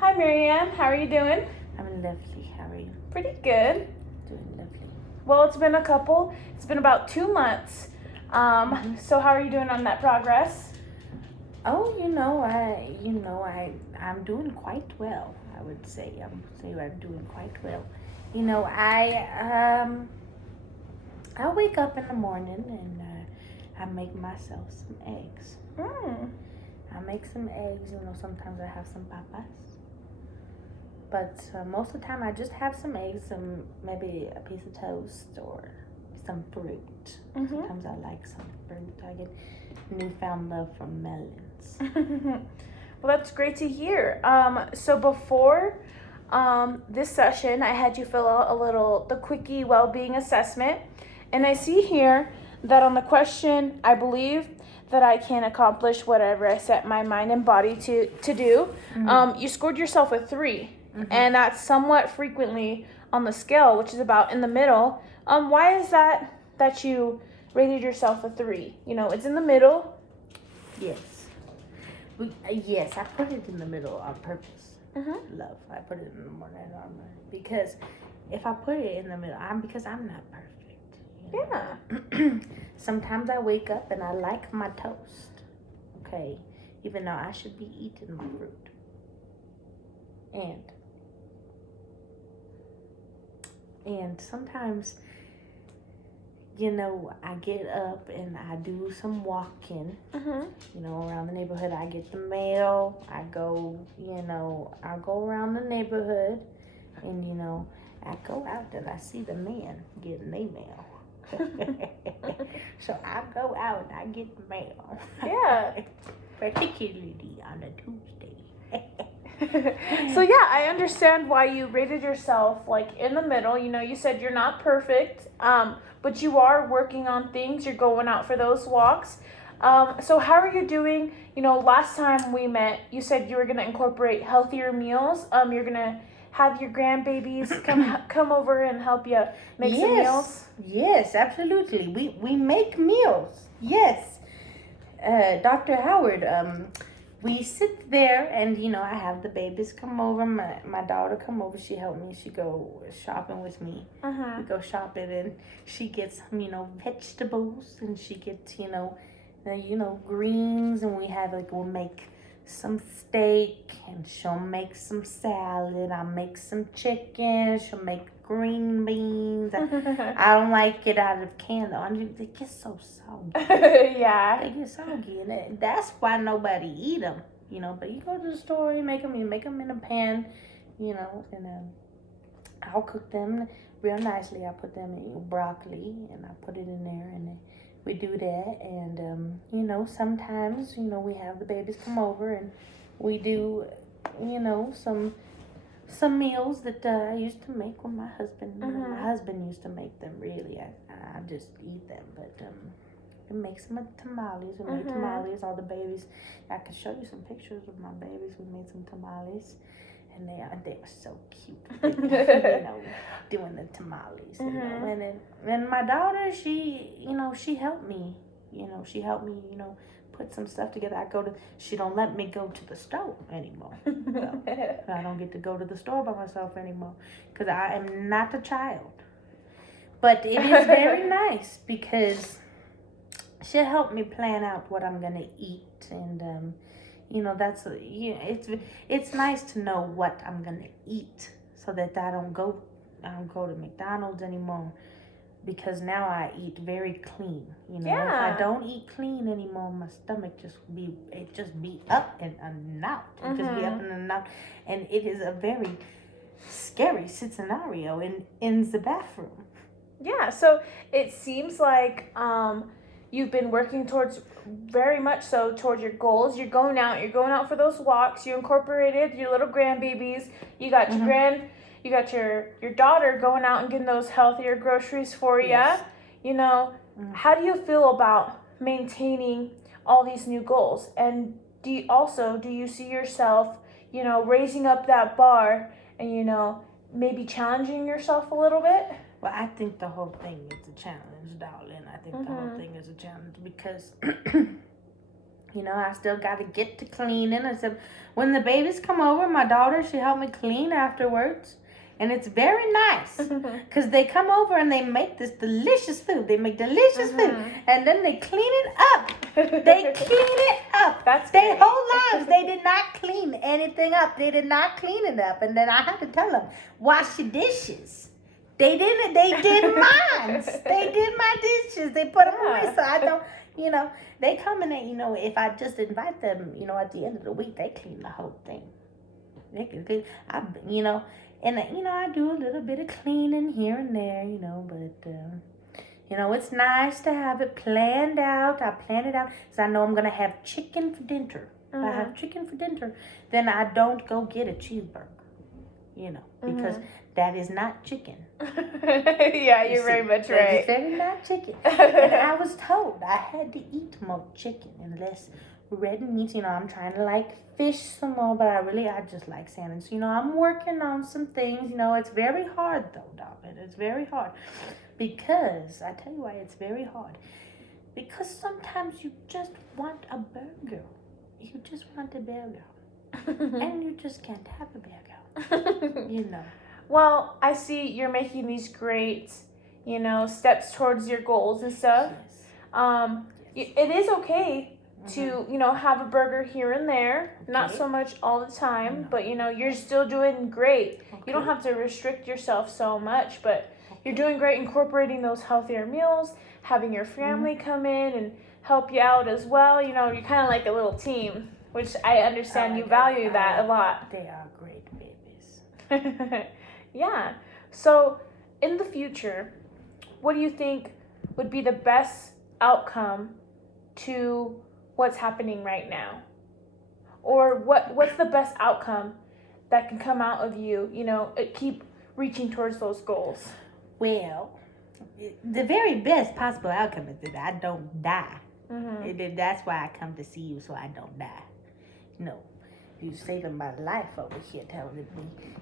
Hi, Marianne. How are you doing? I'm lovely. How are you? Pretty good. Doing lovely. Well, it's been about 2 months. So how are you doing on that progress? Oh, I'm doing quite well. I would say I'm doing quite well. I wake up in the morning and I make myself some eggs. Mm. I make some eggs. Sometimes I have some papas. But most of the time, I just have some eggs, maybe a piece of toast or some fruit. Mm-hmm. Sometimes I like some fruit. I get newfound love for melons. Well, that's great to hear. So before this session, I had you fill out the quickie well-being assessment, and I see here that on the question, I believe that I can accomplish whatever I set my mind and body to do. Mm-hmm. You scored yourself a 3. Mm-hmm. And that's somewhat frequently on the scale, which is about in the middle. Why is that you rated yourself a 3? It's in the middle. Yes. Yes, I put it in the middle on purpose. Mm-hmm. Love. I put it in the morning because if I put it in the middle, because I'm not perfect. Yeah. Sometimes I wake up and I like my toast. Okay, even though I should be eating my fruit. And sometimes, I get up and I do some walking. Mm-hmm. Around the neighborhood. I get the mail. I go around the neighborhood, and I go out and I see the men getting their mail. So I go out and I get the mail. Yeah. Particularly on a Tuesday. So yeah, I understand why you rated yourself like in the middle. You said you're not perfect, but you are working on things. You're going out for those walks. So how are you doing? Last time we met, you said you were gonna incorporate healthier meals. You're gonna have your grandbabies come over and help you make some meals. Yes, absolutely. We make meals. Yes. Dr. Howard, we sit there and I have the babies come over, my daughter come over, she helped me, she go shopping with me. We go shopping and she gets vegetables and she gets greens, and we'll make some steak and she'll make some salad. I'll make some chicken, she'll make green beans. I don't like it out of can though. They get so soggy. Yeah. They get soggy, and that's why nobody eat them. But you go to the store, you make them in a pan, and I'll cook them real nicely. I put them in broccoli, and I put it in there, and we do that. And sometimes we have the babies come over, and we do some meals that I used to make with my husband. My husband used to make them. Really, I just eat them, but we make some tamales. We made tamales. All the babies. I can show you some pictures of my babies. We made some tamales, and they were so cute. Doing the tamales. And my daughter, she helped me. She helped me. Put some stuff together. She don't let me go to the store anymore. So, I don't get to go to the store by myself anymore because I am not a child. But it is very nice because she helped me plan out what I'm gonna eat, and it's nice to know what I'm gonna eat so that I don't go to McDonald's anymore. Because now I eat very clean. Yeah. If I don't eat clean anymore, my stomach just be up and out. It just be up and out. And it is a very scary scenario in the bathroom. Yeah, so it seems like you've been working towards your goals. You're going out for those walks. You incorporated your little grandbabies. You got your daughter going out and getting those healthier groceries for you. Yes. How do you feel about maintaining all these new goals? And do you see yourself, raising up that bar and maybe challenging yourself a little bit? Well, I think the whole thing is a challenge, darling. I think the whole thing is a challenge because You know, I still got to get to cleaning. I said, when the babies come over, my daughter, she helped me clean afterwards. And it's very nice because they come over and they make this delicious food. They make delicious food and then they clean it up. They clean it up. That's their great. whole lives. They did not clean anything up. They did not clean it up. And then I had to tell them, wash your dishes. They didn't. They did mine. They did my dishes. They put them away so I don't. You know, they come and they, you know, if I just invite them, you know, at the end of the week, they clean the whole thing. They can clean. You know. And, you know, I do a little bit of cleaning here and there, you know, but, you know, it's nice to have it planned out. I plan it out because I know I'm going to have chicken for dinner. If I have chicken for dinner, then I don't go get a cheeseburger, you know, because that is not chicken. Yeah, you're very much right. It's very not chicken. And I was told I had to eat more chicken and less red meat. You know, I'm trying to like fish some more, but I just like salmon. So, you know, I'm working on some things. You know, it's very hard though, David. It's very hard because I tell you why it's very hard. Because sometimes you just want a burger. You just want a burger, and you just can't have a burger. You know. Well, I see you're making these great, you know, steps towards your goals and stuff. Yes. It is okay to, you know, have a burger here and there, not so much all the time, but, you know, you're still doing great. You don't have to restrict yourself so much, but you're doing great incorporating those healthier meals, having your family come in and help you out as well. You know, you're kind of like a little team, which I understand you value that a lot. They are great babies. Yeah. So, in the future, what do you think would be the best outcome to what's happening right now? Or what's the best outcome that can come out of you, you know, keep reaching towards those goals? Well, the very best possible outcome is that I don't die. That's why I come to see you, so I don't die. No. You're saving my life over here, telling me,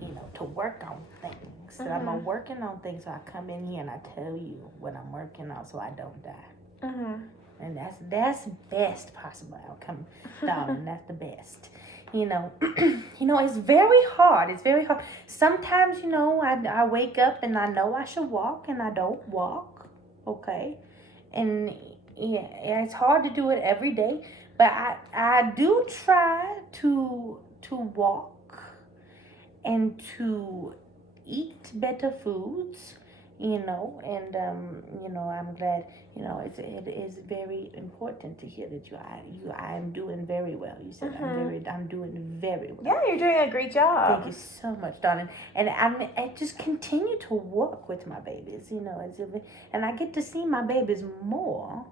you know, to work on things. So I'm working on things, so I come in here and I tell you what I'm working on, so I don't die. And that's best possible outcome, darling. That's the best. You know, you know, it's very hard. It's very hard. Sometimes, you know, I wake up and I know I should walk and I don't walk. Okay, and yeah, it's hard to do it every day. But I do try to walk and to eat better foods, you know, and you know, I'm glad, you know, it is very important to hear that I'm doing very well. You said I'm doing very well. Yeah, you're doing a great job. Thank you so much, darling. And I just continue to work with my babies, you know, and I get to see my babies more.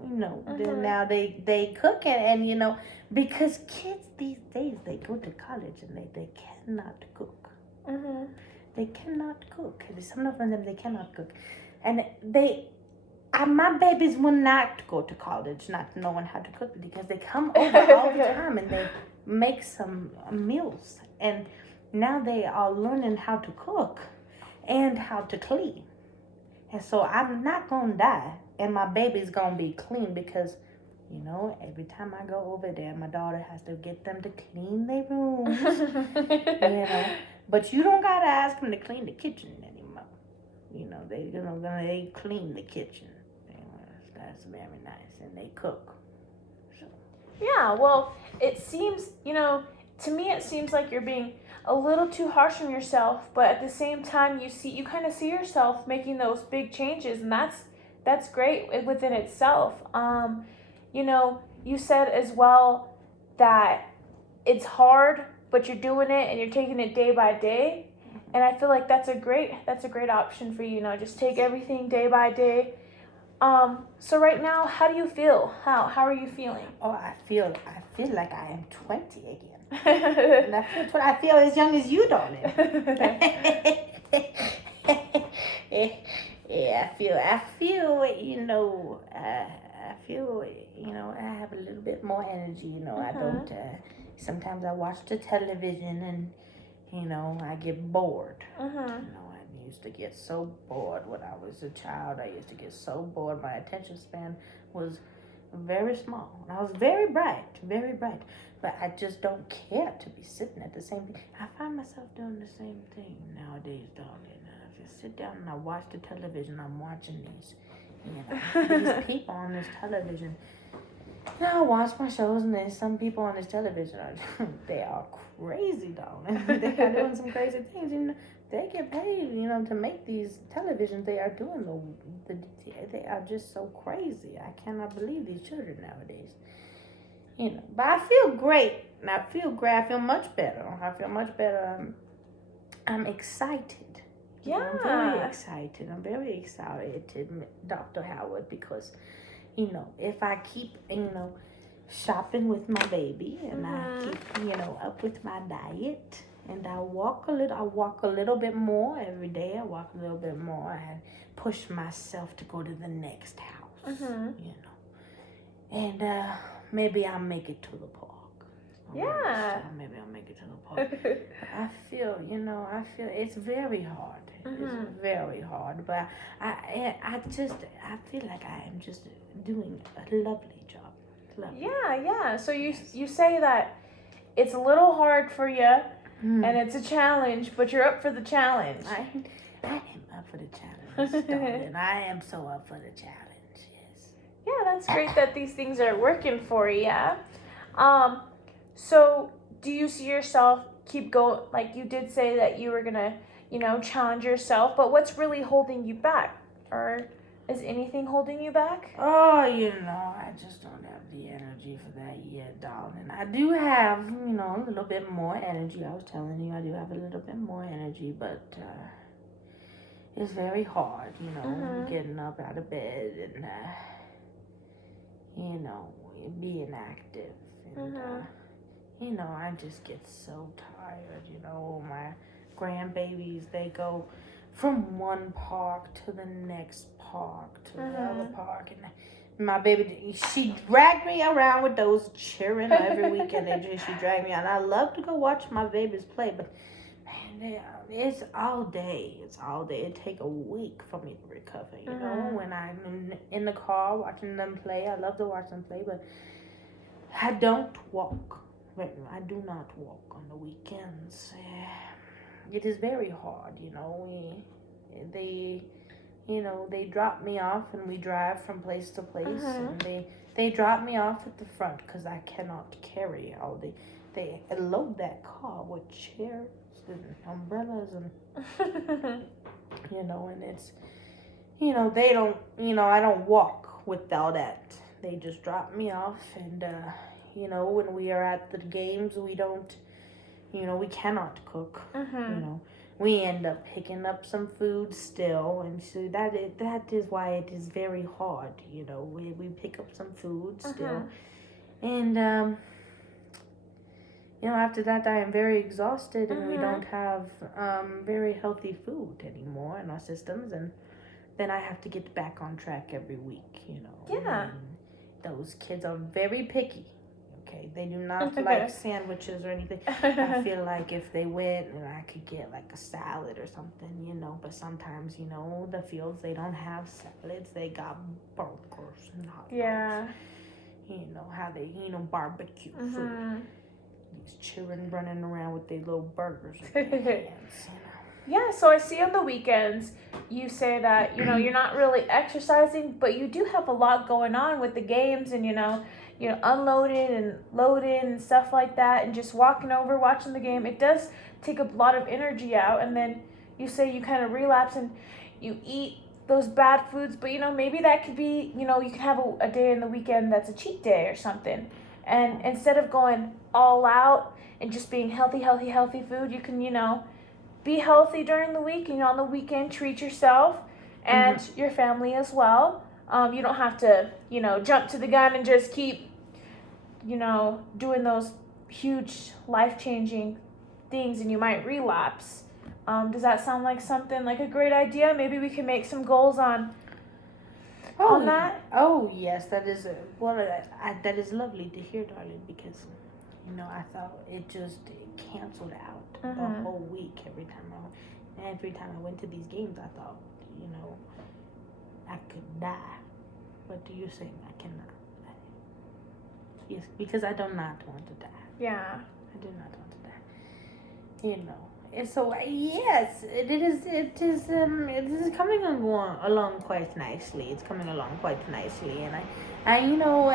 You know, then now they cook and you know, because kids these days, they go to college and they cannot cook. They cannot cook. Some of them, they cannot cook. And my babies will not go to college not knowing how to cook because they come over all the time and they make some meals. And now they are learning how to cook and how to clean. And so I'm not going to die. And my baby's going to be clean because, you know, every time I go over there, my daughter has to get them to clean their rooms. You know. But you don't got to ask them to clean the kitchen anymore. You know, they clean the kitchen. That's very nice. And they cook. So. Yeah, well, it seems, you know, to me it seems like you're being a little too harsh on yourself, but at the same time you kind of see yourself making those big changes, and that's great within itself. You know, you said as well that it's hard, but you're doing it and you're taking it day by day, and I feel like that's a great option for you. You know, just take everything day by day. So right now, how do you feel? How are you feeling? Oh, I feel like I am 20 again. And I feel as young as you, darling. Yeah, I feel, you know, I have a little bit more energy, you know. I don't, sometimes I watch the television and, you know, I get bored. You know, I used to get so bored when I was a child. I used to get so bored. My attention span was very small. And I was very bright, very bright. But I just don't care to be sitting at the same thing. I find myself doing the same thing nowadays, darling. I just sit down and I watch the television. I'm watching these people on this television. I watch my shows, and there's some people on this television they are crazy, darling. They are doing some crazy things. They get paid, to make these televisions. They are doing they are just so crazy. I cannot believe these children nowadays. But I feel great, and I feel great. I feel much better. I'm excited. Yeah. I'm very excited. Dr. Howard, because if I keep, shopping with my baby, and I keep, up with my diet, and I walk a little bit more every day. I walk a little bit more. I push myself to go to the next house, and maybe I'll make it to the park. Yeah. Maybe I'll make it to the park. I feel it's very hard. It's very hard, but I feel like I am just doing a lovely job. Yeah. So you say that it's a little hard for you, and it's a challenge, but you're up for the challenge. I am up for the challenge, darling. I am so up for the challenge. Yes. Yeah, that's great that these things are working for you. So do you see yourself keep going? Like you did say that you were gonna, challenge yourself, but what's really holding you back? Or is anything holding you back? Oh, I just don't have the energy for that yet, darling. I do have, a little bit more energy. I was telling you, I do have a little bit more energy, but it's very hard, getting up out of bed and, being active. And, I just get so tired, my grandbabies, they go from one park to the next park to the other park, and my baby, she dragged me around with those children every weekend. She dragged me out, and I love to go watch my babies play, but man, it's all day. It take a week for me to recover. When I'm in the car watching them play, I love to watch them play, but I don't walk. I do not walk on the weekends. It is very hard, they drop me off and we drive from place to place, and they drop me off at the front because I cannot carry all they load that car with chairs and umbrellas and and it's they don't I don't walk with all that. They just drop me off, and when we are at the games, we don't we cannot cook. We end up picking up some food still, and so that is why it is very hard. We pick up some food still, and after that I am very exhausted, and we don't have very healthy food anymore in our systems, and then I have to get back on track every week. Yeah. And those kids are very picky. Okay, they do not like sandwiches or anything. I feel like if they went, and I could get like a salad or something, but sometimes, the fields, they don't have salads. They got burgers and hot dogs. Yeah. How they, barbecue food. These children running around with their little burgers in their hands, Yeah, so I see on the weekends you say that, you're not really exercising, but you do have a lot going on with the games and, unloading and loading and stuff like that, and just walking over, watching the game. It does take a lot of energy out, and then you say you kind of relapse and you eat those bad foods, but, maybe that could be, you can have a day in the weekend that's a cheat day or something. And instead of going all out and just being healthy food, you can, be healthy during the week, and on the weekend treat yourself and your family as well. You don't have to, jump to the gun and just keep, doing those huge life-changing things, and you might relapse. Does that sound like something like a great idea? Maybe we can make some goals on that. Oh yes, that is that is lovely to hear, darling, because I thought it just canceled out the whole week. Every time I went to these games, I thought, I could die. What do you say? I cannot. Yes, because I do not want to die. Yeah. I do not want to die. You know. And so yes, it is coming along quite nicely. It's coming along quite nicely, and I you know,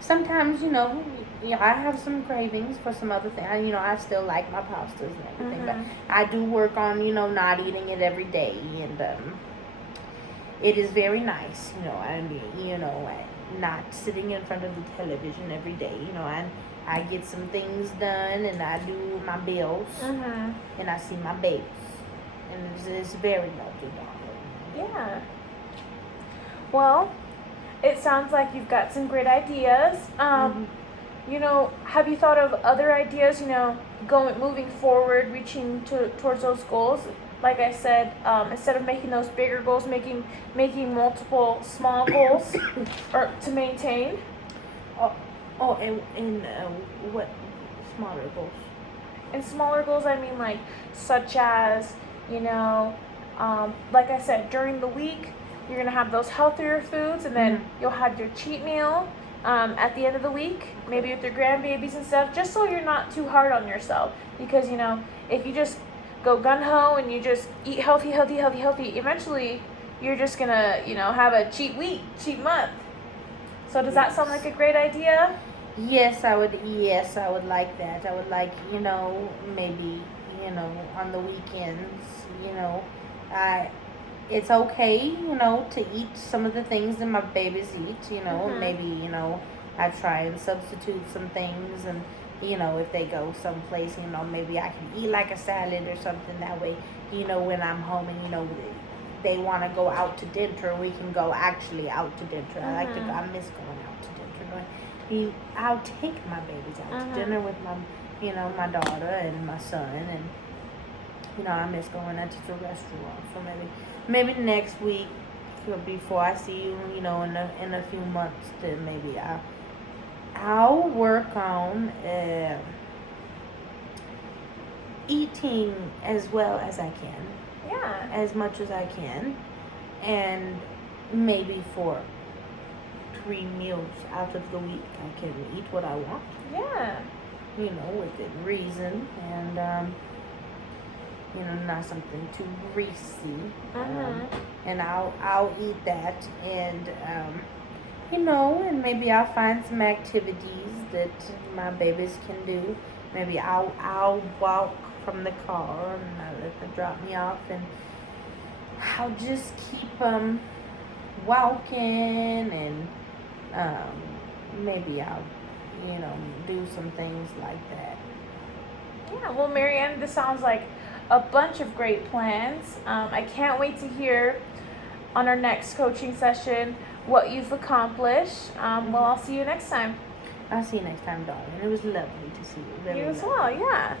sometimes you know, yeah, I have some cravings for some other thing. I still like my pastas and everything, but I do work on not eating it every day, and it is very nice, and not sitting in front of the television every day, and I get some things done, and I do my bills, and I see my babies, and it's very lovely, darling. Yeah. Well, it sounds like you've got some great ideas. Have you thought of other ideas? Moving forward, reaching towards those goals. Like I said, instead of making those bigger goals, making multiple small goals, or to maintain. And what smaller goals? And smaller goals, I mean, like, such as, like I said, during the week, you're going to have those healthier foods, and then you'll have your cheat meal at the end of the week, maybe with your grandbabies and stuff, just so you're not too hard on yourself. Because, if you just go gung-ho and you just eat healthy, eventually you're just going to, have a cheat week, cheat month. So does that sound like a great idea? Yes, I would like that. I would like, maybe, on the weekends, it's okay, to eat some of the things that my babies eat, maybe, I try and substitute some things, and, if they go someplace, maybe I can eat like a salad or something. That way, when I'm home and, they want to go out to dinner, we can go actually out to dinner. I like to go. I miss going out to dinner. I'll take my babies out to dinner with my daughter and my son, and I miss going out to the restaurant. So maybe next week, before I see you, in a few months, then maybe I'll work on eating as well as I can. Yeah. As much as I can, and maybe for 3 meals out of the week, I can eat what I want. Yeah. Within reason, and not something too greasy. And I'll eat that, and and maybe I'll find some activities that my babies can do. Maybe I'll walk from the car, and I'll let them drop me off, and I'll just keep walking, and maybe I'll do some things like that. Yeah, well, Marianne, this sounds like a bunch of great plans. I can't wait to hear on our next coaching session what you've accomplished. Well, I'll see you next time. I'll see you next time, darling. It was lovely to see you. You as well, yeah.